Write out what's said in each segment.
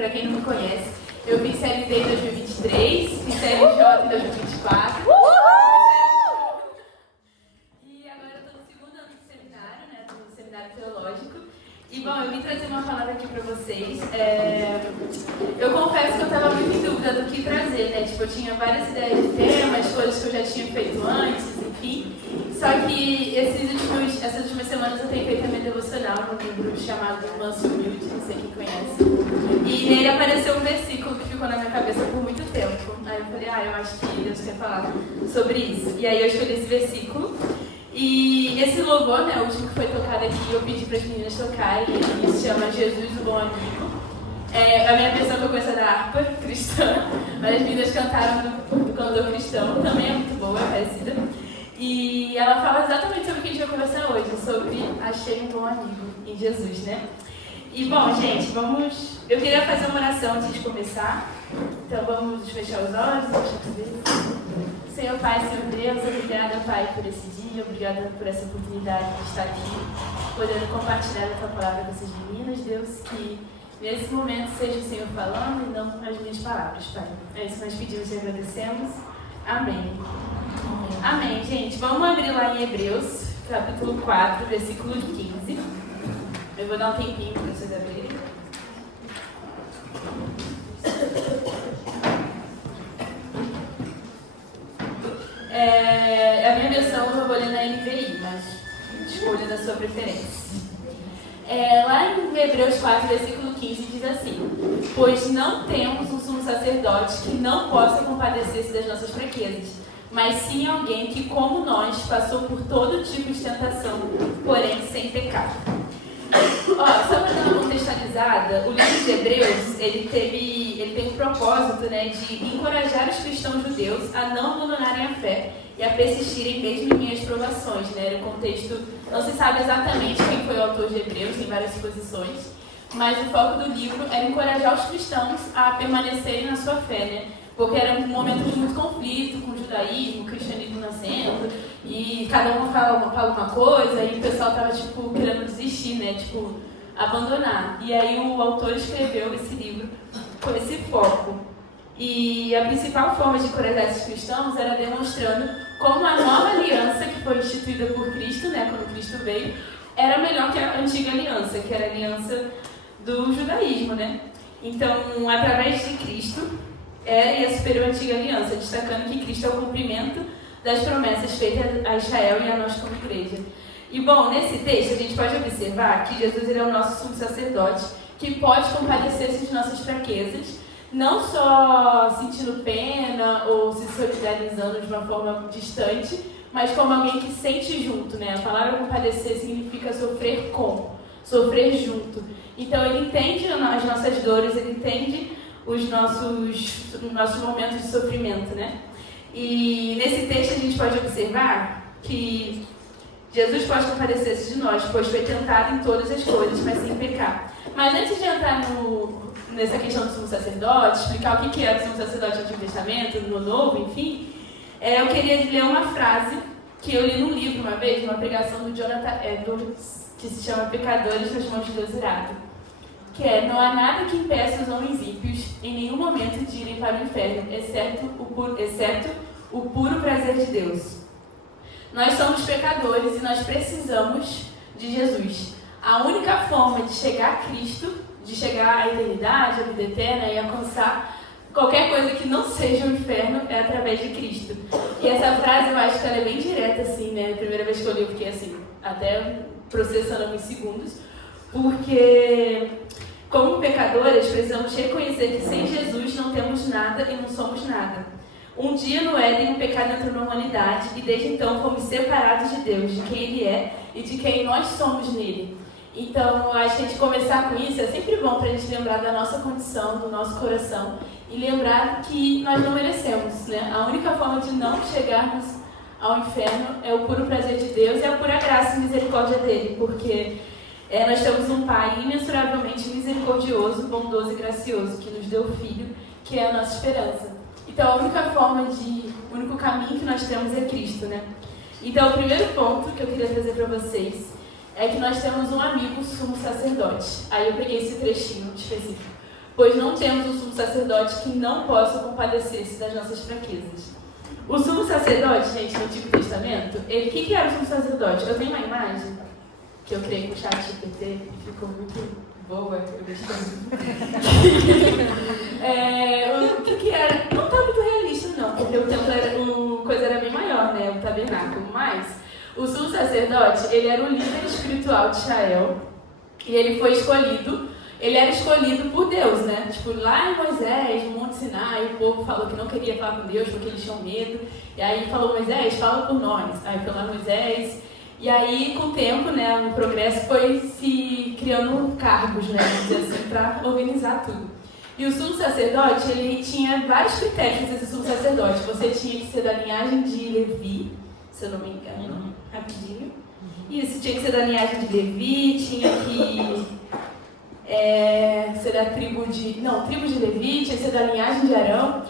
pra quem não me conhece, eu fiz CLT em 2023, fiz CLJ em 2024. E agora eu tô no segundo ano de seminário, né? Tô no seminário teológico. E bom, eu vim trazer uma palavra aqui pra vocês. Eu confesso que eu tava muito em dúvida do que trazer, né? Tipo, eu tinha várias ideias de temas, coisas que eu já tinha feito antes, enfim. Só que essas últimas semanas eu tenho feito a minha devocional num livro chamado Manso e Humilde, não sei quem conhece. E nele apareceu um versículo que ficou na minha cabeça por muito tempo. Aí eu falei, eu acho que Deus quer falar sobre isso. E aí eu escolhi esse versículo. E esse louvor, né, o último que foi tocado aqui, eu pedi para as meninas tocarem, ele se chama Jesus, o Bom Amigo. A minha versão que eu conheço é da harpa cristã, mas as meninas cantaram do cantor cristão, também é muito boa, é parecida. E ela fala exatamente sobre o que a gente vai conversar hoje, sobre achei um bom amigo em Jesus, né? E bom, gente, eu queria fazer uma oração antes de começar, então vamos fechar os olhos, deixar a cabeça. Senhor Pai, Senhor Deus, obrigada, Pai, por esse dia, obrigada por essa oportunidade de estar aqui, podendo compartilhar a Tua palavra com essas meninas, Deus, que nesse momento seja o Senhor falando e não as minhas palavras, Pai. É isso que nós pedimos e agradecemos. Amém. Amém, gente. Vamos abrir lá em Hebreus, capítulo 4, versículo 15. Eu vou dar um tempinho para vocês abrirem. A minha versão eu vou ler na NVI, mas escolha da sua preferência. Lá em Hebreus 4, versículo 15, diz assim: pois não temos um sumo sacerdote que não possa compadecer-se das nossas fraquezas, mas sim alguém que, como nós, passou por todo tipo de tentação, porém sem pecado. Só para dar uma contextualizada, o livro de Hebreus, ele tem um propósito, né, de encorajar os cristãos judeus a não abandonarem a fé e a persistirem mesmo em minhas provações, né? No contexto, não se sabe exatamente quem foi o autor de Hebreus, tem várias suposições, mas o foco do livro era encorajar os cristãos a permanecerem na sua fé, né? Porque era um momento de muito conflito com o judaísmo, o cristianismo nascendo, e cada um fala uma coisa, e o pessoal estava, querendo desistir, né, abandonar. E aí o autor escreveu esse livro com esse foco. E a principal forma de encorajar esses cristãos era demonstrando como a nova aliança que foi instituída por Cristo, né, quando Cristo veio, era melhor que a antiga aliança, que era a aliança do judaísmo, né? Então, através de Cristo, e a superior antiga aliança, destacando que Cristo é o cumprimento das promessas feitas a Israel e a nós como igreja. E bom, nesse texto a gente pode observar que Jesus ele é o nosso sumo sacerdote que pode compadecer-se de nossas fraquezas, não só sentindo pena ou se solidarizando de uma forma distante, mas como alguém que sente junto, né? A palavra compadecer significa sofrer junto. Então ele entende as nossas dores, ele entende os nossos momentos de sofrimento, né? E nesse texto a gente pode observar que Jesus pode compadecer-se de nós, pois foi tentado em todas as coisas, mas sem pecar. Mas antes de entrar nessa questão do sumo sacerdote, explicar o que é o sumo sacerdote no Antigo Testamento, no Novo, enfim, eu queria ler uma frase que eu li num livro uma vez, numa pregação do Jonathan Edwards, que se chama Pecadores nas Mãos de Deus Irado, que não há nada que impeça os homens ímpios em nenhum momento de irem para o inferno, exceto o puro prazer de Deus. Nós somos pecadores e nós precisamos de Jesus. A única forma de chegar a Cristo, de chegar à eternidade, à vida eterna e alcançar qualquer coisa que não seja o inferno é através de Cristo. E essa frase eu acho que ela é bem direta, assim, né? A primeira vez que eu li eu fiquei assim, até processando alguns segundos, porque como pecadores precisamos reconhecer que sem Jesus não temos nada e não somos nada. Um dia no Éden o pecado entrou na humanidade e desde então fomos separados de Deus, de quem Ele é e de quem nós somos nele. Então, eu acho que a gente começar com isso é sempre bom para a gente lembrar da nossa condição, do nosso coração e lembrar que nós não merecemos, né? A única forma de não chegarmos ao inferno é o puro prazer de Deus e a pura graça e misericórdia dele, porque nós temos um Pai imensuravelmente misericordioso, bondoso e gracioso, que nos deu o Filho, que é a nossa esperança. Então, o único caminho que nós temos é Cristo, né? Então, o primeiro ponto que eu queria trazer para vocês é que nós temos um amigo sumo sacerdote. Aí eu peguei esse trechinho específico. pois não temos um sumo sacerdote que não possa compadecer-se das nossas fraquezas. O sumo sacerdote, gente, no Antigo Testamento, o que era o sumo sacerdote? Eu tenho uma imagem que eu criei com o chat GPT, ficou muito boa, eu gostei. O que era? Não está muito realista, não, porque o templo coisa era bem maior, né? O tabernáculo, mas o sumo sacerdote, ele era o líder espiritual de Israel e ele era escolhido por Deus, né? Tipo, lá em Moisés, no Monte Sinai, o povo falou que não queria falar com Deus porque eles tinham medo. E aí falou, Moisés, fala por nós. Aí foi lá Moisés. E aí, com o tempo, né, no progresso, foi se criando cargos, né, vamos dizer assim, para organizar tudo. E o sumo sacerdote, ele tinha vários critérios para ser sumo sacerdote. Você tinha que ser da linhagem de Levi, se eu não me engano, rapidinho. Isso, tinha que ser da linhagem de Levi, tinha que ser da tribo de Levi, tinha que ser da linhagem de Arão.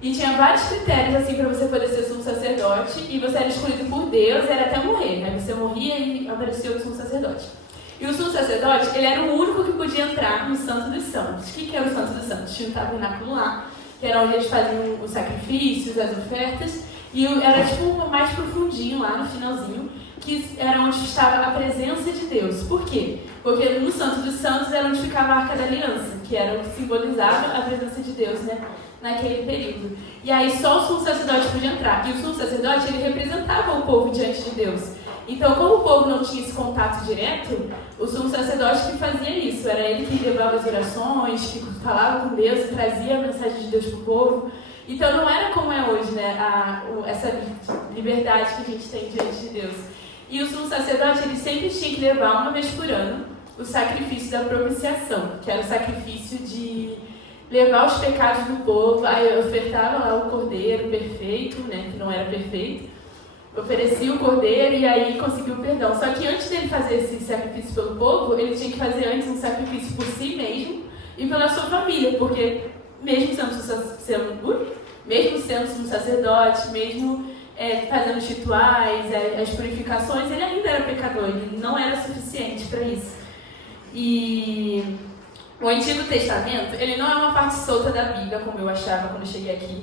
E tinha vários critérios assim para você poder ser sumo sacerdote. E você era escolhido por Deus, era até morrer, né? Você morria e aparecia o sumo sacerdote. E o sumo sacerdote, ele era o único que podia entrar no Santo dos Santos. O que era o Santo dos Santos? Tinha um tabernáculo lá, que era onde eles faziam os sacrifícios, as ofertas. E era tipo mais profundinho lá no finalzinho, que era onde estava a presença de Deus. Por quê? Porque no Santo dos Santos era onde ficava a Arca da Aliança, que era o que simbolizava a presença de Deus, né, naquele período. E aí só o sumo sacerdote podia entrar. E o sumo sacerdote, ele representava o povo diante de Deus. Então, como o povo não tinha esse contato direto, o sumo sacerdote que fazia isso. Era ele que levava as orações, que falava com Deus e trazia a mensagem de Deus para o povo. Então, não era como é hoje, né, essa liberdade que a gente tem diante de Deus. E o sumo sacerdote, ele sempre tinha que levar uma vez por ano o sacrifício da propiciação, que era o sacrifício de levar os pecados do povo. Aí ofertava lá o cordeiro perfeito, né, que não era perfeito, oferecia o cordeiro e aí conseguiu o perdão. Só que antes dele fazer esse sacrifício pelo povo, ele tinha que fazer antes um sacrifício por si mesmo e pela sua família, porque mesmo sendo sumo sacerdote, mesmo fazendo os rituais, as purificações, ele ainda era pecador, ele não era suficiente para isso. E o Antigo Testamento, ele não é uma parte solta da Bíblia, como eu achava quando eu cheguei aqui.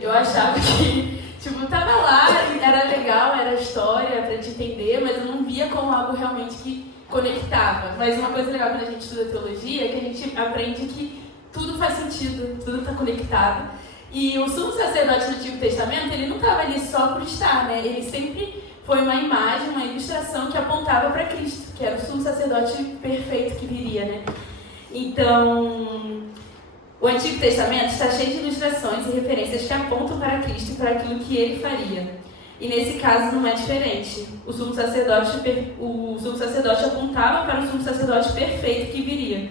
Eu achava que, tava lá, era legal, era história pra te entender, mas eu não via como algo realmente que conectava. Mas uma coisa legal quando a gente estuda teologia é que a gente aprende que tudo faz sentido, tudo está conectado. E o sumo sacerdote do Antigo Testamento, ele não estava ali só por estar, né? Ele sempre foi uma imagem, uma ilustração que apontava para Cristo, que era o sumo sacerdote perfeito que viria, né? Então, o Antigo Testamento está cheio de ilustrações e referências que apontam para Cristo e para aquilo que ele faria. E nesse caso não é diferente. O sumo sacerdote apontava para o sumo sacerdote perfeito que viria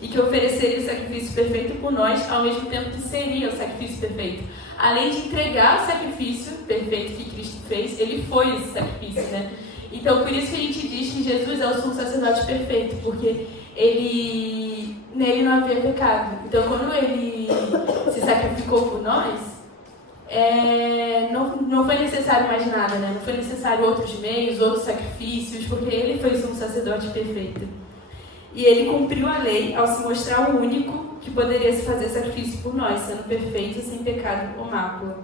e que ofereceria o sacrifício perfeito por nós, ao mesmo tempo que seria o sacrifício perfeito. Além de entregar o sacrifício perfeito que Cristo fez, ele foi esse sacrifício, né? Então, por isso que a gente diz que Jesus é o sumo sacerdote perfeito, porque nele não havia pecado. Então, quando ele se sacrificou por nós, não foi necessário mais nada, né? Não foi necessário outros meios, outros sacrifícios, porque ele foi o sumo sacerdote perfeito. E ele cumpriu a lei ao se mostrar o único que poderia se fazer sacrifício por nós, sendo perfeito, sem pecado ou mácula.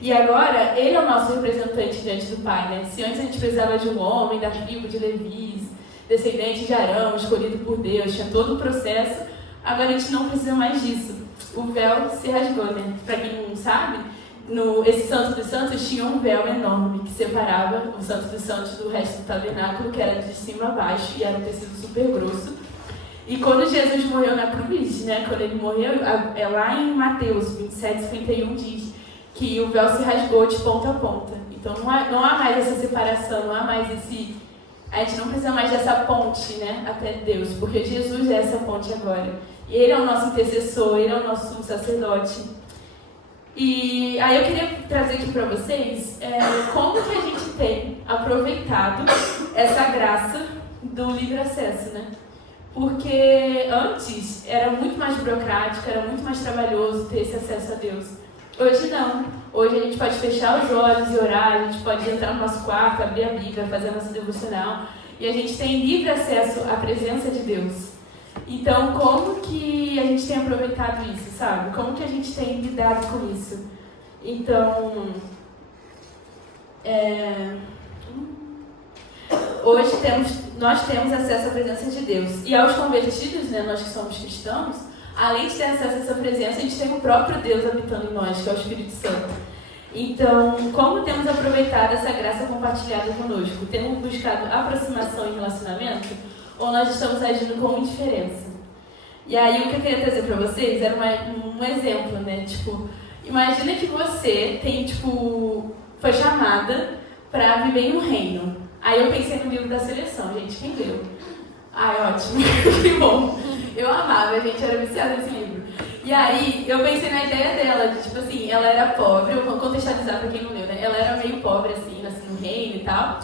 E agora, ele é o nosso representante diante do Pai, né? Se antes a gente precisava de um homem da tribo de Levi, descendente de Arão, escolhido por Deus, tinha todo o processo, agora a gente não precisa mais disso. O véu se rasgou, né? Para quem não sabe, esse Santo dos Santos tinha um véu enorme que separava o Santo dos Santos do resto do tabernáculo, que era de cima a baixo, e era um tecido super grosso. E quando Jesus morreu na cruz, né, quando ele morreu, lá em Mateus 27:51 diz que o véu se rasgou de ponta a ponta. Então não há mais essa separação, não há mais a gente não precisa mais dessa ponte, né, até Deus, porque Jesus é essa ponte agora. E ele é o nosso intercessor, ele é o nosso sumo sacerdote. E aí eu queria trazer aqui para vocês como que a gente tem aproveitado essa graça do livre acesso, né? Porque antes era muito mais burocrático, era muito mais trabalhoso ter esse acesso a Deus. Hoje não. Hoje a gente pode fechar os olhos e orar, a gente pode entrar no nosso quarto, abrir a Bíblia, fazer a nossa devocional, e a gente tem livre acesso à presença de Deus. Então, como que a gente tem aproveitado isso, sabe? Como que a gente tem lidado com isso? Então, hoje nós temos acesso à presença de Deus. E aos convertidos, né, nós que somos cristãos, além de ter acesso a essa presença, a gente tem o próprio Deus habitando em nós, que é o Espírito Santo. Então, como temos aproveitado essa graça compartilhada conosco? Temos buscado aproximação em relacionamento? Ou nós estamos agindo com indiferença? E aí, o que eu queria trazer para vocês era um exemplo, né? Tipo, imagina que você tem, foi chamada para viver em um reino. Aí eu pensei no livro da seleção, gente, quem leu? Ai, ótimo, que bom. Eu amava, a gente era viciada nesse livro. E aí, eu pensei na ideia dela, de tipo assim, ela era pobre, eu vou contextualizar pra quem não leu, né? Ela era meio pobre, assim, no reino e tal.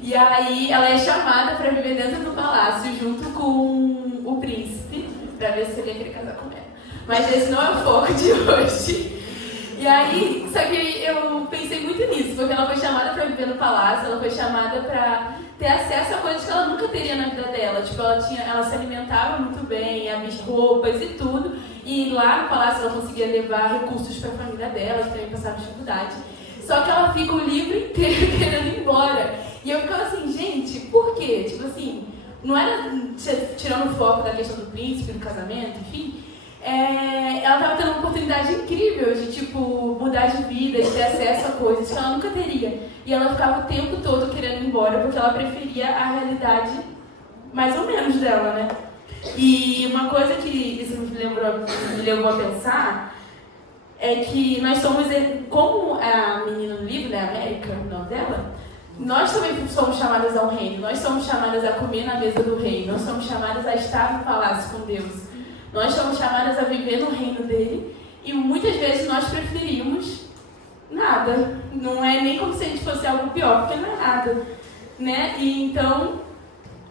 E aí, ela é chamada pra viver dentro do palácio, junto com o príncipe, pra ver se ele ia querer casar com ela. Mas esse não é o foco de hoje. E aí, só que eu pensei muito nisso, porque ela foi chamada pra viver no palácio, ela foi chamada pra ter acesso a coisas que ela nunca teria na vida dela. Tipo, ela se alimentava muito bem, havia roupas e tudo. E lá no palácio ela conseguia levar recursos para a família dela, que também passava dificuldade. Só que ela fica o livro inteiro querendo ir embora. E eu ficava assim, gente, por quê? Tipo assim, não era tirando o foco da questão do príncipe, do casamento, enfim. Ela estava tendo uma oportunidade incrível de, tipo, mudar de vida, de ter acesso a coisas que ela nunca teria. E ela ficava o tempo todo querendo ir embora, porque ela preferia a realidade mais ou menos dela, né? E uma coisa que isso me levou a pensar é que nós somos, como a menina no livro, né, América, o nome dela, nós também somos chamadas ao reino, nós somos chamadas a comer na mesa do rei, nós somos chamadas a estar no palácio com Deus, nós somos chamadas a viver no reino dele e muitas vezes nós preferimos nada, não é nem como se a gente fosse algo pior, porque não é nada, né? E então,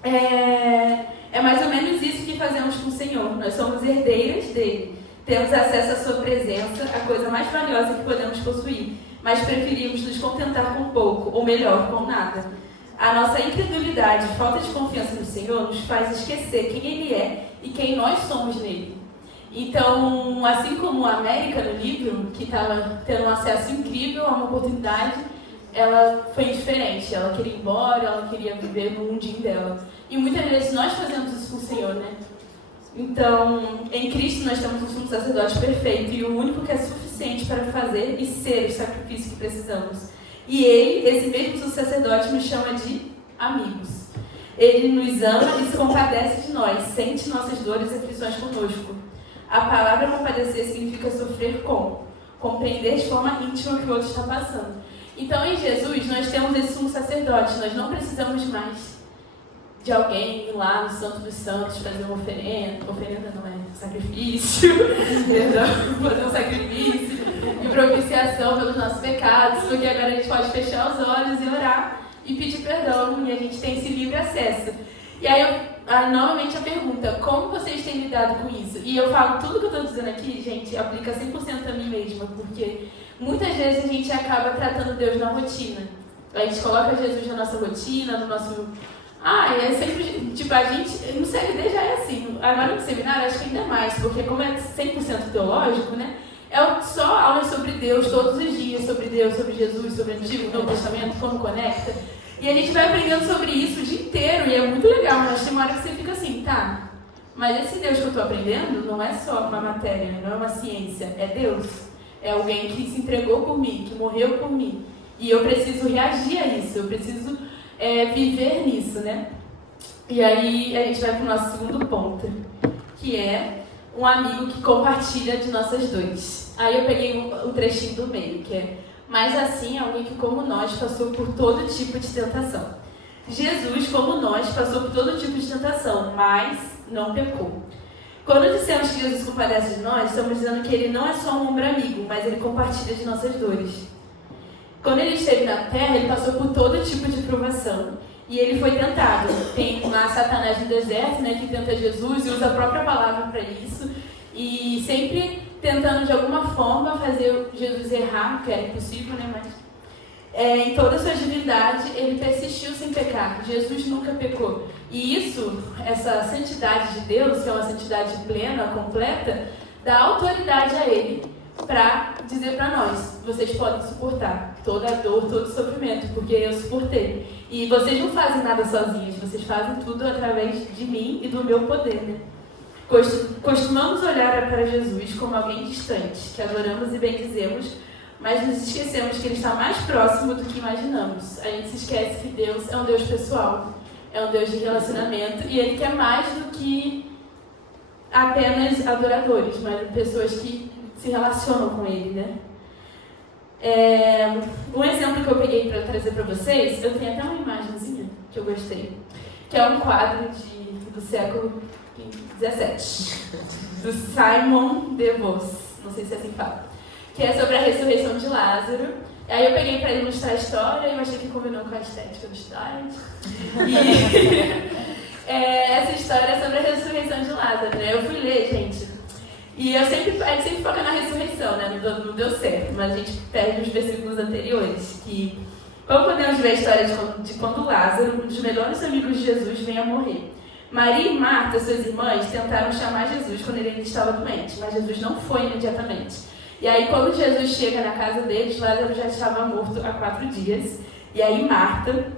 é mais ou menos isso que fazemos com o Senhor. Nós somos herdeiras dele. Temos acesso à sua presença, a coisa mais valiosa que podemos possuir. Mas preferimos nos contentar com pouco, ou melhor, com nada. A nossa incredulidade, falta de confiança no Senhor, nos faz esquecer quem Ele é e quem nós somos nele. Então, assim como a América no livro, que estava tendo um acesso incrível a uma oportunidade, ela foi indiferente. Ela queria ir embora, ela queria viver no mundinho dela. E muitas vezes nós fazemos isso com o Senhor, né? Então, em Cristo nós temos um sumo sacerdote perfeito e o único que é suficiente para fazer e ser o sacrifício que precisamos. E Ele, esse mesmo sumo sacerdote, nos chama de amigos. Ele nos ama e se compadece de nós, sente nossas dores e aflições conosco. A palavra compadecer significa sofrer com, compreender de forma íntima o que o outro está passando. Então, em Jesus, nós temos esse sumo sacerdote, nós não precisamos mais de alguém ir lá no Santo dos Santos fazer uma oferenda não é sacrifício, perdão, fazer um sacrifício de propiciação pelos nossos pecados, porque agora a gente pode fechar os olhos e orar e pedir perdão, e a gente tem esse livre acesso. E aí, novamente a pergunta, como vocês têm lidado com isso? E eu falo, tudo que eu estou dizendo aqui, gente, aplica 100% a mim mesma, porque muitas vezes a gente acaba tratando Deus na rotina. A gente coloca Jesus na nossa rotina, no nosso... é sempre, tipo, a gente, no CLD já é assim, agora no seminário acho que ainda mais, porque como é 100% teológico, né, só aulas sobre Deus todos os dias, sobre Deus, sobre Jesus, sobre o Antigo, Novo Testamento, como conecta, e a gente vai aprendendo sobre isso o dia inteiro, e é muito legal, mas tem uma hora que você fica assim, tá, mas esse Deus que eu estou aprendendo não é só uma matéria, não é uma ciência, é Deus, é alguém que se entregou por mim, que morreu por mim, e eu preciso reagir a isso, eu preciso viver nisso, né? E aí a gente vai para o nosso segundo ponto, que é um amigo que compartilha de nossas dores. Aí eu peguei o trechinho do meio, que é: mas assim, alguém que como nós passou por todo tipo de tentação. Jesus, como nós, passou por todo tipo de tentação, mas não pecou. Quando dissemos que Jesus compadece de nós, estamos dizendo que Ele não é só um ombro amigo, mas Ele compartilha de nossas dores. Quando Ele esteve na Terra, Ele passou por todo tipo de provação. E Ele foi tentado. Tem lá Satanás no deserto, né, que tenta Jesus e usa a própria palavra para isso. E sempre tentando, de alguma forma, fazer Jesus errar, que era impossível, né, mas... em toda a sua divindade, Ele persistiu sem pecar. Jesus nunca pecou. E isso, essa santidade de Deus, que é uma santidade plena, completa, dá autoridade a Ele para dizer para nós: vocês podem suportar toda a dor, todo o sofrimento, porque eu suportei. E vocês não fazem nada sozinhos, vocês fazem tudo através de mim e do meu poder, né? Costumamos olhar para Jesus como alguém distante, que adoramos e bendizemos, mas nos esquecemos que Ele está mais próximo do que imaginamos. A gente se esquece que Deus é um Deus pessoal, é um Deus de relacionamento, e Ele quer mais do que apenas adoradores, mas pessoas que se relacionam com Ele, né? Um exemplo que eu peguei para trazer para vocês, eu tenho até uma imagenzinha que eu gostei, que é um quadro do século XVII, do Simon de Vos, não sei se é assim que fala, que é sobre a ressurreição de Lázaro. Aí eu peguei para ilustrar a história e eu achei que combinou com a estética do slide. E essa história é sobre a ressurreição de Lázaro, né? Eu fui ler, gente, e a gente sempre foca na ressurreição, né? Não deu certo, mas a gente perde os versículos anteriores, que como podemos ver a história de quando Lázaro, um dos melhores amigos de Jesus, vem a morrer. Maria e Marta, suas irmãs, tentaram chamar Jesus quando ele ainda estava doente, mas Jesus não foi imediatamente. E aí, quando Jesus chega na casa deles, Lázaro já estava morto há 4 dias. E aí Marta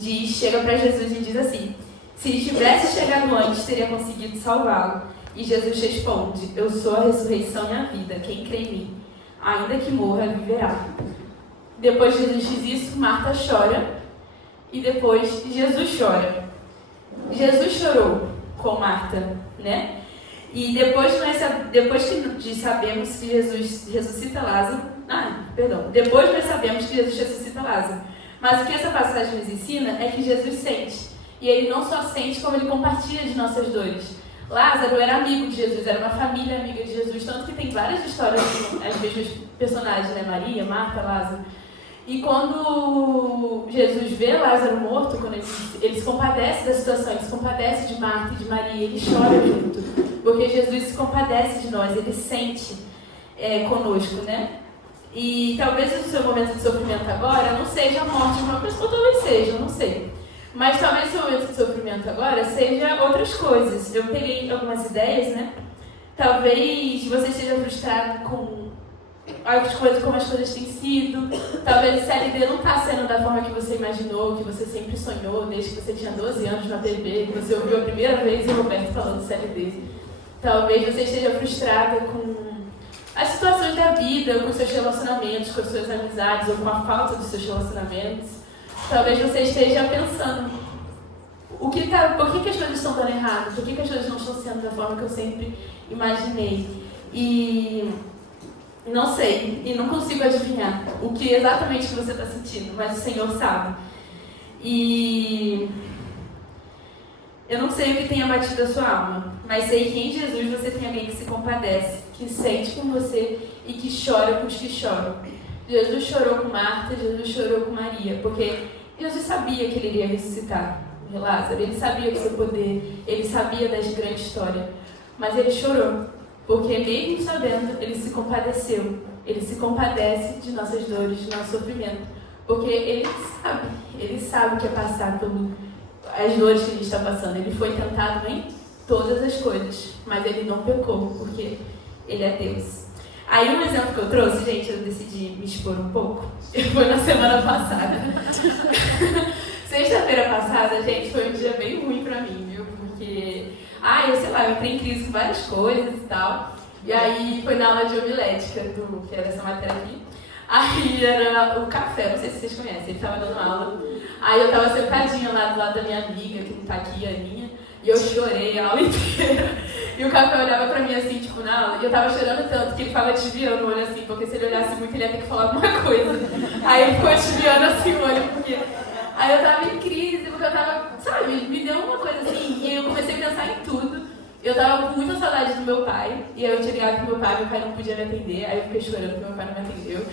chega para Jesus e diz assim: se tivesse chegado antes, teria conseguido salvá-lo. E Jesus responde: eu sou a ressurreição e a vida. Quem crê em mim, ainda que morra, viverá. Depois que Jesus diz isso, Marta chora. E depois Jesus chora. Jesus chorou com Marta, né? E depois que sabemos que Jesus ressuscita Lázaro... Depois nós sabemos que Jesus ressuscita Lázaro. Mas o que essa passagem nos ensina é que Jesus sente. E Ele não só sente, como Ele compartilha de nossas dores. Lázaro era amigo de Jesus, era uma família amiga de Jesus. Tanto que tem várias histórias com as mesmas personagens, né? Maria, Marta, Lázaro. E quando Jesus vê Lázaro morto, quando ele se compadece da situação, ele se compadece de Marta e de Maria, ele chora junto. Porque Jesus se compadece de nós, ele sente conosco, né? E talvez o seu momento de sofrimento agora não seja a morte de uma pessoa, talvez seja, eu não sei. Mas talvez o seu momento de sofrimento agora seja outras coisas. Eu peguei algumas ideias, né? Talvez você esteja frustrado com as coisas, como as coisas têm sido. Talvez o CLD não está sendo da forma que você imaginou, que você sempre sonhou, desde que você tinha 12 anos na TV, que você ouviu a primeira vez o Roberto falando de CLD. Talvez você esteja frustrada com as situações da vida, com os seus relacionamentos, com as suas amizades, ou com a falta dos seus relacionamentos. Talvez você esteja pensando: por que as coisas estão dando errado? Por que as coisas não estão sendo da forma que eu sempre imaginei? E não sei, e não consigo adivinhar o que exatamente que você está sentindo, mas o Senhor sabe. E eu não sei o que tem abatido a sua alma, mas sei que em Jesus você tem alguém que se compadece, que sente com você e que chora com os que choram. Jesus chorou com Marta, Jesus chorou com Maria, porque Jesus sabia que Ele iria ressuscitar Lázaro, Ele sabia do seu poder, Ele sabia da grande história, mas Ele chorou. Porque mesmo sabendo, Ele se compadeceu. Ele se compadece de nossas dores, de nosso sofrimento. Porque Ele sabe o que é passar as dores que a gente está passando. Ele foi tentado em todas as coisas, mas Ele não pecou, porque Ele é Deus. Aí um exemplo que eu trouxe, gente, eu decidi me expor um pouco. Foi na semana passada. Sexta-feira passada, gente, foi um dia bem ruim pra mim, viu? Porque... eu entrei em crise com várias coisas e tal. E aí foi na aula de homilética, que era essa matéria aqui. Aí era o café, não sei se vocês conhecem, ele tava dando aula. Aí eu tava sentadinha lá do lado da minha amiga, que não tá aqui, a Aninha, e eu chorei a aula inteira. E o café olhava pra mim assim, tipo, na aula, e eu tava chorando tanto que ele ficava desviando o olho assim, porque se ele olhasse muito ele ia ter que falar alguma coisa. Aí ele ficou desviando assim o olho, porque... Aí eu tava em crise, porque eu tava, me deu uma coisa assim, e aí eu comecei a pensar em tudo. Eu tava com muita saudade do meu pai, e aí eu tinha ligado pro meu pai não podia me atender, aí eu fiquei chorando porque meu pai não me atendeu.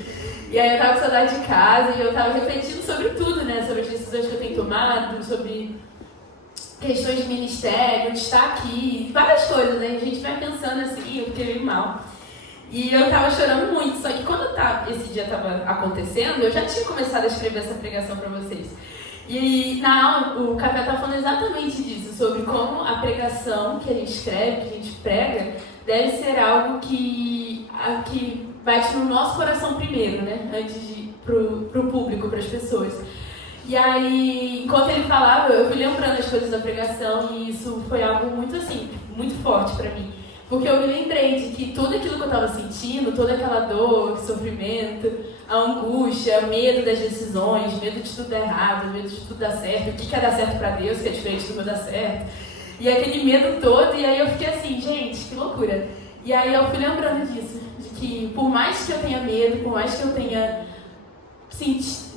E aí eu tava com saudade de casa, e eu tava refletindo sobre tudo, né, sobre as decisões que eu tenho tomado, sobre questões de ministério, de estar aqui, várias coisas, né, a gente vai pensando assim, eu fiquei meio mal. E eu tava chorando muito, só que quando esse dia tava acontecendo, eu já tinha começado a escrever essa pregação pra vocês. E na aula, o Café está falando exatamente disso, sobre como a pregação que a gente escreve, que a gente prega, deve ser algo que bate no nosso coração primeiro, né? Antes de ir pro público, para as pessoas. E aí, enquanto ele falava, eu fui lembrando as coisas da pregação e isso foi algo muito assim, muito forte para mim. Porque eu me lembrei de que tudo aquilo que eu estava sentindo, toda aquela dor, sofrimento, a angústia, medo das decisões, medo de tudo dar errado, medo de tudo dar certo, o que é dar certo para Deus, que é diferente do meu dar certo. E aquele medo todo, e aí eu fiquei assim, gente, que loucura. E aí eu fui lembrando disso, de que por mais que eu tenha medo, por mais que eu tenha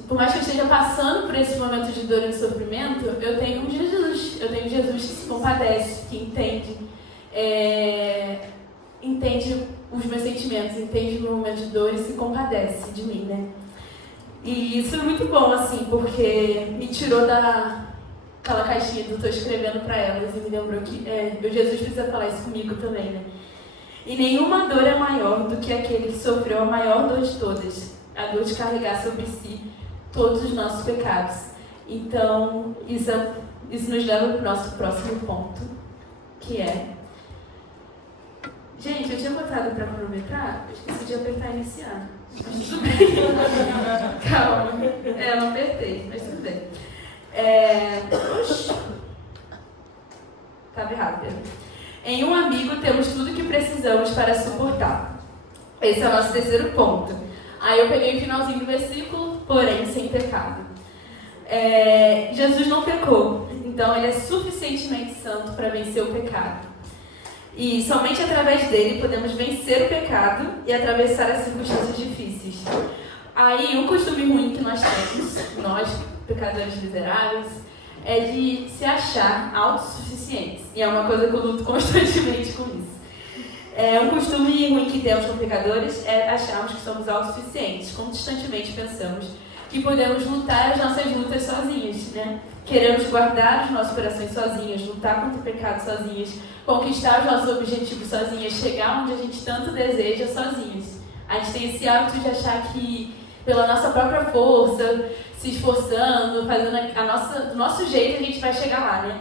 por mais que eu esteja passando por esse momento de dor e de sofrimento, eu tenho um Jesus que se compadece, que entende os meus sentimentos, entende o meu momento de dor e se compadece de mim, né? E isso é muito bom, assim, porque me tirou daquela caixinha do tô escrevendo para elas e me lembrou que o Jesus precisa falar isso comigo também, né? E nenhuma dor é maior do que aquele que sofreu a maior dor de todas, a dor de carregar sobre si todos os nossos pecados. Então, isso nos leva para o nosso próximo ponto, que é... Gente, eu tinha botado para cronometrar, eu esqueci de apertar iniciar. Mas tudo bem. Calma. Eu não apertei, mas tudo bem. Estava errado, Pedro. Em um amigo temos tudo o que precisamos para suportar. Esse é o nosso terceiro ponto. Aí eu peguei o finalzinho do versículo, porém sem pecado. Jesus não pecou, então ele é suficientemente santo para vencer o pecado. E somente através dele podemos vencer o pecado e atravessar as circunstâncias difíceis. Aí, um costume ruim que nós temos, nós, pecadores miseráveis, é de se achar autossuficientes. E é uma coisa que eu luto constantemente com isso. Um costume ruim que temos como pecadores é acharmos que somos autossuficientes. Constantemente pensamos que podemos lutar as nossas lutas sozinhos, né? Queremos guardar os nossos corações sozinhos, lutar contra o pecado sozinhos, conquistar os nossos objetivos sozinhos, chegar onde a gente tanto deseja sozinhos. A gente tem esse hábito de achar que, pela nossa própria força, se esforçando, fazendo do nosso jeito, a gente vai chegar lá, né?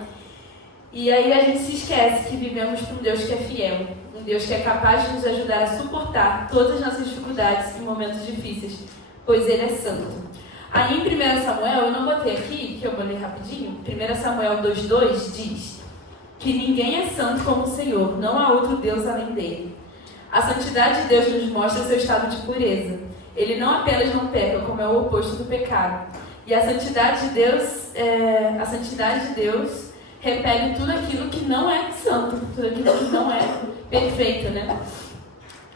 E aí a gente se esquece que vivemos com um Deus que é fiel, um Deus que é capaz de nos ajudar a suportar todas as nossas dificuldades em momentos difíceis, pois Ele é santo. Aí em 1 Samuel, eu não botei aqui, que eu vou ler rapidinho, 1 Samuel 2,2 diz que ninguém é santo como o Senhor, não há outro Deus além dele. A santidade de Deus nos mostra seu estado de pureza. Ele não apenas não peca, como é o oposto do pecado. E a santidade de Deus repele tudo aquilo que não é santo, tudo aquilo que não é perfeito, né?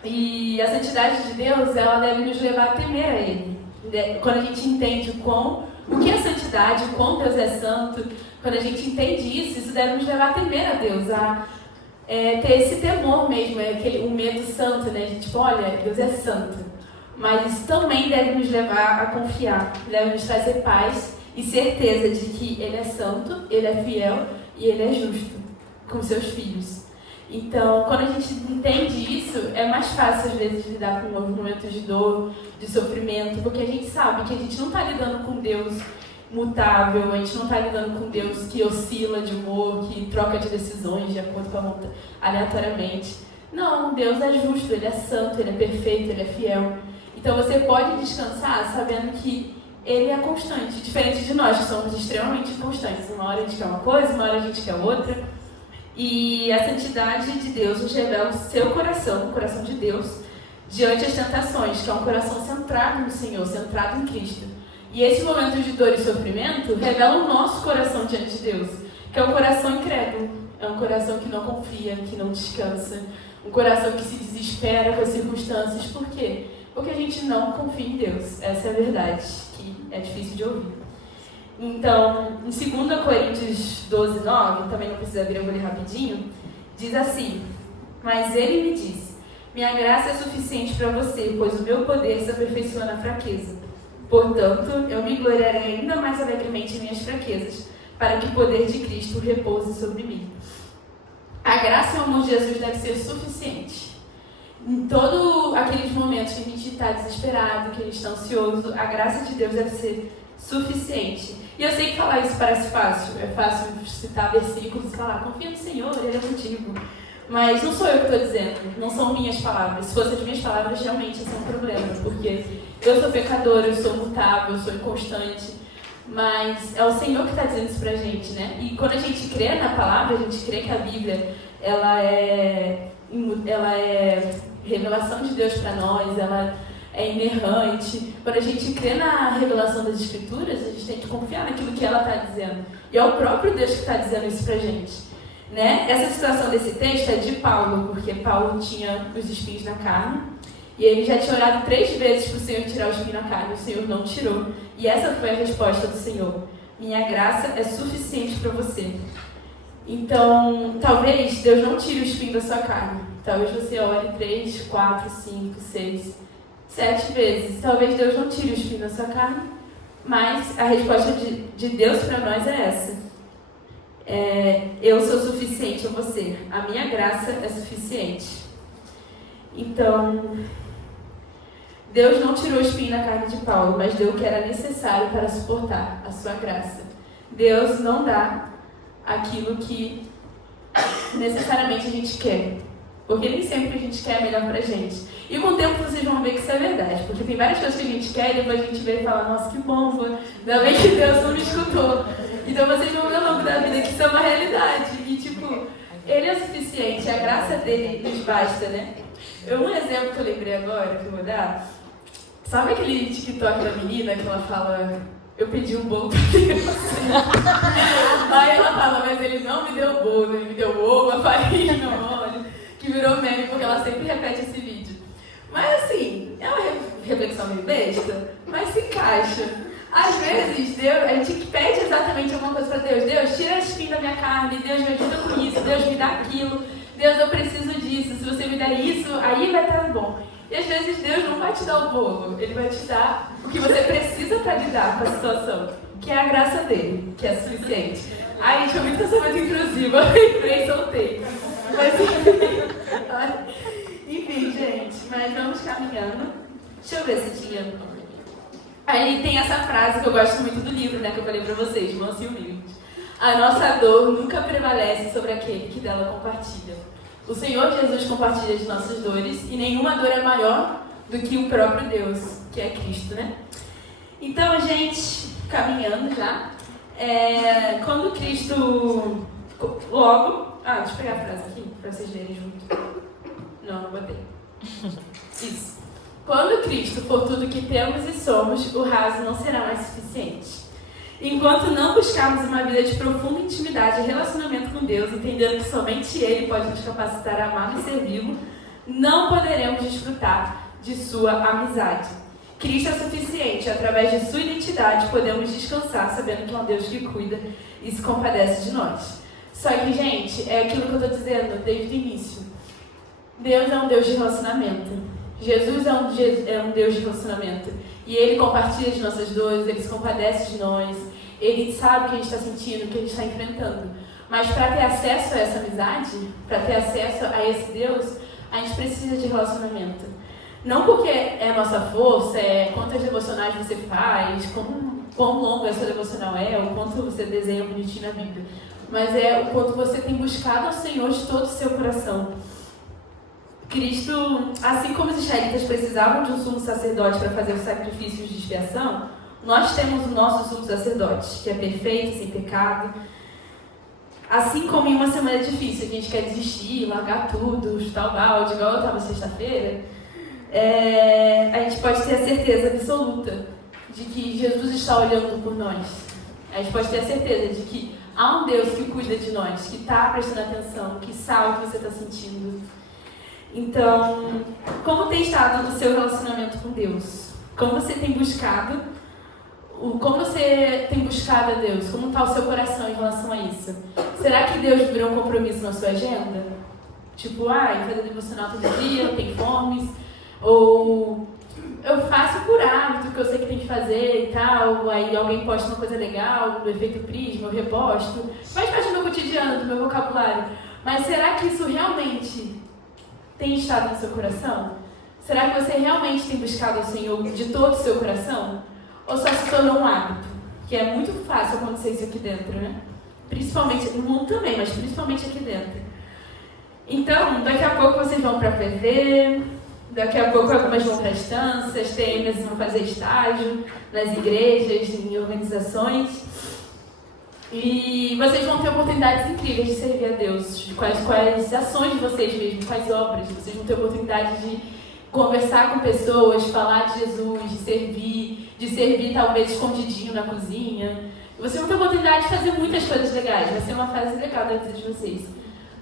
E a santidade de Deus, ela deve nos levar a temer a Ele. Quando a gente entende o que é santidade, o quão Deus é santo, quando a gente entende isso deve nos levar a temer a Deus, a ter esse temor mesmo, um medo santo, né? A gente, olha, Deus é santo. Mas isso também deve nos levar a confiar, deve nos trazer paz e certeza de que Ele é santo, Ele é fiel e Ele é justo com seus filhos. Então, quando a gente entende isso, é mais fácil, às vezes, lidar com momentos de dor, de sofrimento, porque a gente sabe que a gente não está lidando com Deus mutável, a gente não está lidando com Deus que oscila de humor, que troca de decisões de acordo com a vontade, aleatoriamente. Não, Deus é justo, Ele é santo, Ele é perfeito, Ele é fiel. Então, você pode descansar sabendo que Ele é constante, diferente de nós, que somos extremamente inconstantes. Uma hora a gente quer uma coisa, uma hora a gente quer outra. E a santidade de Deus nos revela o seu coração, o coração de Deus, diante das tentações, que é um coração centrado no Senhor, centrado em Cristo. E esse momento de dor e sofrimento revela o nosso coração diante de Deus, que é um coração incrédulo, é um coração que não confia, que não descansa, um coração que se desespera com as circunstâncias. Por quê? Porque a gente não confia em Deus. Essa é a verdade, que é difícil de ouvir. Então, em 2 Coríntios 12:9, também não precisa vir, eu vou ler rapidinho, diz assim: mas ele me disse, minha graça é suficiente para você, pois o meu poder se aperfeiçoa na fraqueza. Portanto, eu me gloriarei ainda mais alegremente em minhas fraquezas, para que o poder de Cristo repouse sobre mim. A graça e o amor de Jesus deve ser suficiente. Em todos aqueles momentos que a gente está desesperado, que a gente está ansioso, a graça de Deus deve ser suficiente. E eu sei que falar isso parece fácil. É fácil citar versículos e falar, confia no Senhor, Ele é contigo. Mas não sou eu que estou dizendo, não são minhas palavras. Se fossem as minhas palavras, realmente isso é um problema. Porque eu sou pecadora, eu sou mutável, eu sou inconstante. Mas é o Senhor que está dizendo isso pra gente, né? E quando a gente crê na palavra, a gente crê que a Bíblia, ela é revelação de Deus para nós, ela é inerrante. Quando a gente crê na revelação das Escrituras, a gente tem que confiar naquilo que ela está dizendo. E é o próprio Deus que está dizendo isso pra gente, né? Essa situação desse texto é de Paulo, porque Paulo tinha os espinhos na carne. E ele já tinha orado 3 vezes para o Senhor tirar o espinho na carne, o Senhor não tirou. E essa foi a resposta do Senhor. Minha graça é suficiente para você. Então, talvez Deus não tire o espinho da sua carne. Talvez você ore 3, 4, 5, 6, 7 vezes. Talvez Deus não tire o espinho da sua carne, mas a resposta de Deus para nós é essa. Eu sou suficiente a você. A minha graça é suficiente. Então, Deus não tirou o espinho da carne de Paulo, mas deu o que era necessário para suportar a sua graça. Deus não dá aquilo que necessariamente a gente quer, porque nem sempre a gente quer melhor pra gente. E com o tempo vocês vão ver que isso é verdade, porque tem várias coisas que a gente quer e depois a gente vê e fala, nossa, que bomba, ainda bem que Deus não me escutou. Então vocês vão ver ao longo da vida que isso é uma realidade, e tipo, Ele é suficiente, a graça dele nos basta, né? Um exemplo que eu lembrei agora, que eu vou dar, sabe aquele TikTok da menina que ela fala, eu pedi um bolo pra Deus? Aí ela fala, mas ele não me deu bolo, ele me deu ovo, a farinha, óleo, que virou meme porque ela sempre repete esse vídeo. Mas assim, é uma reflexão meio besta, mas se encaixa. Às vezes, Deus, a gente pede exatamente alguma coisa pra Deus. Deus, tira a espinha da minha carne, Deus me ajuda com isso, Deus me dá aquilo, Deus, eu preciso disso, se você me der isso, aí vai estar bom. E às vezes Deus não vai te dar o bolo, Ele vai te dar o que você precisa para lidar com a situação, que é a graça dele, que é suficiente. Ai, gente, foi muito pensamento intrusivo, eu lembrei e soltei. Mas enfim, gente, mas vamos caminhando. Deixa eu ver se tinha. Aí tem essa frase que eu gosto muito do livro, né, que eu falei pra vocês, Manso e Humilde. A nossa dor nunca prevalece sobre aquele que dela compartilha. O Senhor Jesus compartilha as nossas dores e nenhuma dor é maior do que o próprio Deus, que é Cristo, né? Então, gente, caminhando já, quando Cristo logo... deixa eu pegar a frase aqui para vocês verem junto. Não botei. Isso. Quando Cristo for tudo que temos e somos, o raso não será mais suficiente. Enquanto não buscarmos uma vida de profunda intimidade e relacionamento com Deus, entendendo que somente Ele pode nos capacitar a amá-lo e servi-lo, não poderemos desfrutar de sua amizade. Cristo é suficiente, através de sua identidade podemos descansar sabendo que é um Deus que cuida e se compadece de nós. Só que, gente, é aquilo que eu estou dizendo desde o início. Deus é um Deus de relacionamento. Jesus é um Deus de relacionamento. E Ele compartilha as nossas dores, Ele se compadece de nós, Ele sabe o que a gente está sentindo, o que a gente está enfrentando. Mas para ter acesso a essa amizade, para ter acesso a esse Deus, a gente precisa de relacionamento. Não porque é a nossa força, é quantas devocionais você faz, quão longa a sua devocional é, o quanto você desenha bonitinho na Bíblia. Mas é o quanto você tem buscado ao Senhor de todo o seu coração. Cristo, assim como os israelitas precisavam de um sumo sacerdote para fazer os sacrifícios de expiação, nós temos o nosso sumo sacerdote, que é perfeito, sem pecado. Assim como em uma semana difícil, a gente quer desistir, largar tudo, chutar o balde, igual eu estava sexta-feira, a gente pode ter a certeza absoluta de que Jesus está olhando por nós. A gente pode ter a certeza de que há um Deus que cuida de nós, que está prestando atenção, que sabe o que você está sentindo. Então, como tem estado o seu relacionamento com Deus? Como você tem buscado a Deus? Como está o seu coração em relação a isso? Será que Deus virou um compromisso na sua agenda? Tipo, fazer devocional todo dia, eu tenho fomes, ou eu faço por hábito, que eu sei que tem que fazer e tal, aí alguém posta uma coisa legal, do efeito Prisma, eu reposto, faz parte do meu cotidiano, do meu vocabulário. Mas será que isso realmente tem estado no seu coração? Será que você realmente tem buscado o Senhor de todo o seu coração? ou só se tornou um hábito? Que é muito fácil acontecer isso aqui dentro, né? Principalmente, no mundo também, mas principalmente aqui dentro. Então, daqui a pouco vocês vão para a PV, daqui a pouco algumas vão para instâncias, TMs vão fazer estágio nas igrejas, em organizações. E vocês vão ter oportunidades incríveis de servir a Deus, com as ações de vocês mesmos, com as obras. Vocês vão ter oportunidade de conversar com pessoas, falar de Jesus, de servir talvez escondidinho na cozinha. Vocês vão ter oportunidade de fazer muitas coisas legais, vai ser uma fase legal da vida de vocês.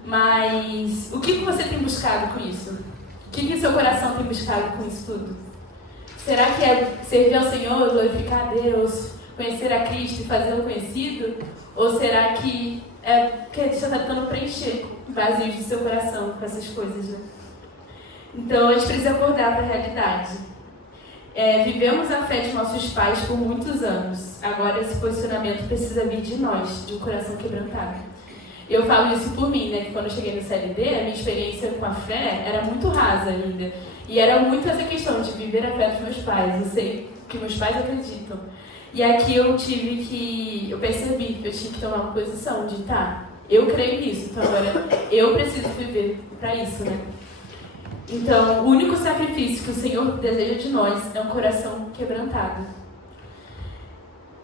Mas o que você tem buscado com isso? O que seu coração tem buscado com isso tudo? Será que é servir ao Senhor, glorificar a Deus, conhecer a Cristo e fazê-lo conhecido? Ou será que é que você está tentando preencher vazios do seu coração com essas coisas, né? Então, a gente precisa acordar para a realidade. Vivemos a fé de nossos pais por muitos anos. Agora, esse posicionamento precisa vir de nós, de um coração quebrantado. Eu falo isso por mim, né? Que quando eu cheguei no CLD, a minha experiência com a fé era muito rasa ainda. E era muito essa questão de viver a fé dos meus pais. Eu sei que meus pais acreditam. E aqui eu percebi que eu tinha que tomar uma posição de, eu creio nisso, então agora eu preciso viver para isso, né? Então, o único sacrifício que o Senhor deseja de nós é um coração quebrantado.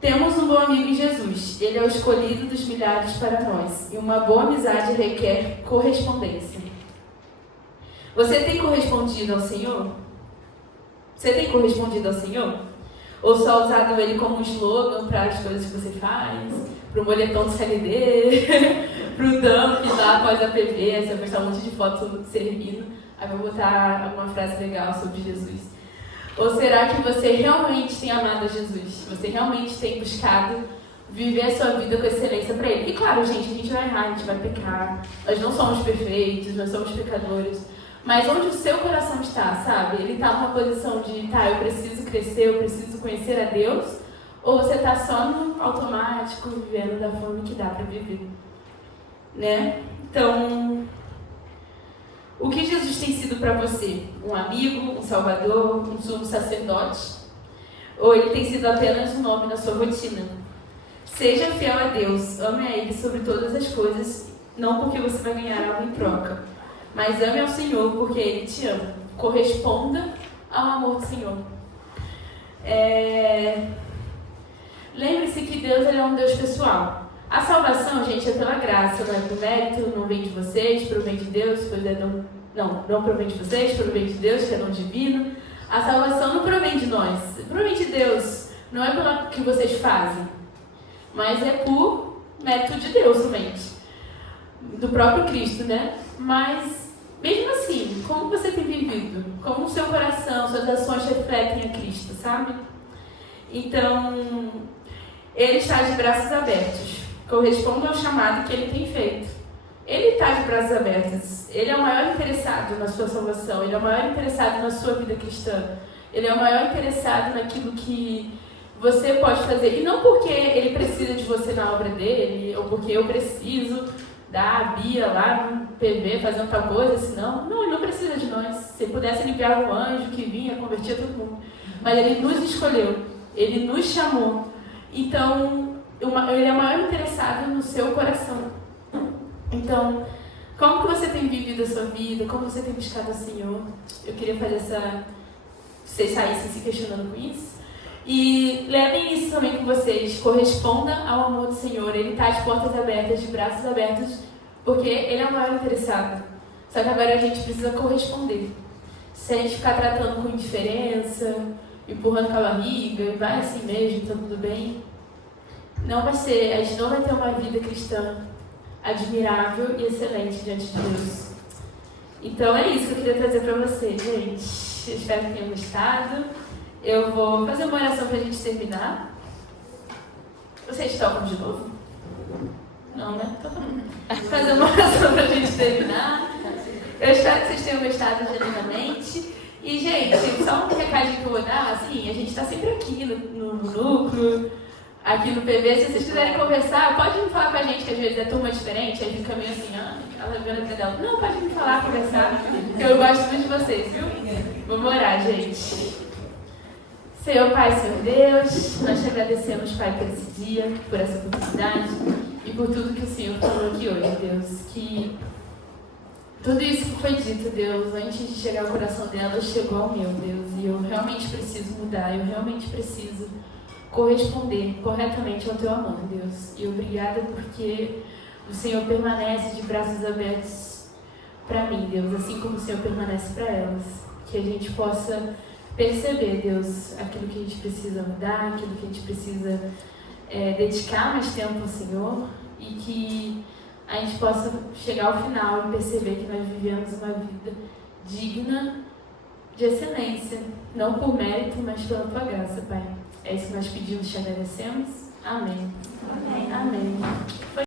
Temos um bom amigo em Jesus. Ele é o escolhido dos milhares para nós. E uma boa amizade requer correspondência. Você tem correspondido ao Senhor? Você tem correspondido ao Senhor? Ou só usado ele como um slogan para as coisas que você faz? Para o moletom do CLD? Para o dump lá após a PV? Você vai postar um monte de fotos servindo. Aí vou botar alguma frase legal sobre Jesus. Ou será que você realmente tem amado a Jesus? Você realmente tem buscado viver a sua vida com excelência para Ele? E claro, gente, a gente vai errar, a gente vai pecar. Nós não somos perfeitos, nós somos pecadores. Mas onde o seu coração está, sabe? Ele está numa posição de, eu preciso crescer, eu preciso conhecer a Deus? Ou você está só no automático, vivendo da forma que dá para viver? Né? Então, o que Jesus tem sido para você? Um amigo, um salvador, um sumo sacerdote? Ou ele tem sido apenas um nome na sua rotina? Seja fiel a Deus, ame a Ele sobre todas as coisas, não porque você vai ganhar algo em troca, mas ame ao Senhor porque Ele te ama. Corresponda ao amor do Senhor. Lembre-se que Deus é um Deus pessoal. A salvação, gente, é pela graça, não é por mérito, não vem de vocês, provém de Deus, pois não provém de vocês, provém de Deus, que é dom divino. A salvação não provém de nós, provém de Deus, não é pelo que vocês fazem, mas é por mérito de Deus somente, do próprio Cristo, né? Mas, mesmo assim, como você tem vivido? Como o seu coração, suas ações refletem a Cristo, sabe? Então, Ele está de braços abertos. Corresponda ao chamado que Ele tem feito. Ele está de braços abertos. Ele é o maior interessado na sua salvação. Ele é o maior interessado na sua vida cristã. Ele é o maior interessado naquilo que você pode fazer. E não porque Ele precisa de você na obra dele, ou porque eu preciso da Bia lá no PV fazendo tal coisa, senão. Não, Ele não precisa de nós. Se Ele pudesse, Ele enviava um anjo que vinha, convertia todo mundo. Mas Ele nos escolheu. Ele nos chamou. Então, Ele é o maior interessado no seu coração. Então, como que você tem vivido a sua vida? Como você tem buscado o Senhor? Eu queria fazer vocês saíssem se questionando com isso. E levem isso também com vocês. Corresponda ao amor do Senhor. Ele está de portas abertas, de braços abertos, porque Ele é o maior interessado. Só que agora a gente precisa corresponder. Se a gente ficar tratando com indiferença, empurrando com a barriga, e vai assim mesmo, tá tudo bem, a gente não vai ter uma vida cristã admirável e excelente diante de Deus. Então é isso que eu queria trazer para vocês, gente. Eu espero que tenham gostado. Eu vou fazer uma oração para a gente terminar. Vocês tocam de novo? Não, né? Então tá bom. Vou fazer uma oração para a gente terminar. Eu espero que vocês tenham gostado genuinamente. E, gente, só um recadinho que eu vou dar, assim, a gente está sempre aqui no núcleo, aqui no PV. Se vocês quiserem conversar, pode me falar com a gente, que às vezes é turma diferente, aí fica meio assim, ela vendo a dela. Não, pode me falar, conversar, que eu gosto muito de vocês, viu? Vamos orar, gente. Senhor Pai, Senhor Deus, nós te agradecemos, Pai, por esse dia, por essa oportunidade e por tudo que o Senhor falou aqui hoje, Deus. Que tudo isso que foi dito, Deus, antes de chegar ao coração dela, chegou ao meu, Deus. E eu realmente preciso mudar, eu realmente preciso corresponder corretamente ao teu amor, Deus. E obrigada porque o Senhor permanece de braços abertos para mim, Deus, assim como o Senhor permanece para elas. Que a gente possa perceber, Deus, aquilo que a gente precisa mudar, aquilo que a gente precisa dedicar mais tempo ao Senhor e que a gente possa chegar ao final e perceber que nós vivemos uma vida digna de excelência, não por mérito, mas pela tua graça, Pai. É isso que nós pedimos e te agradecemos. Amém. Amém. Amém.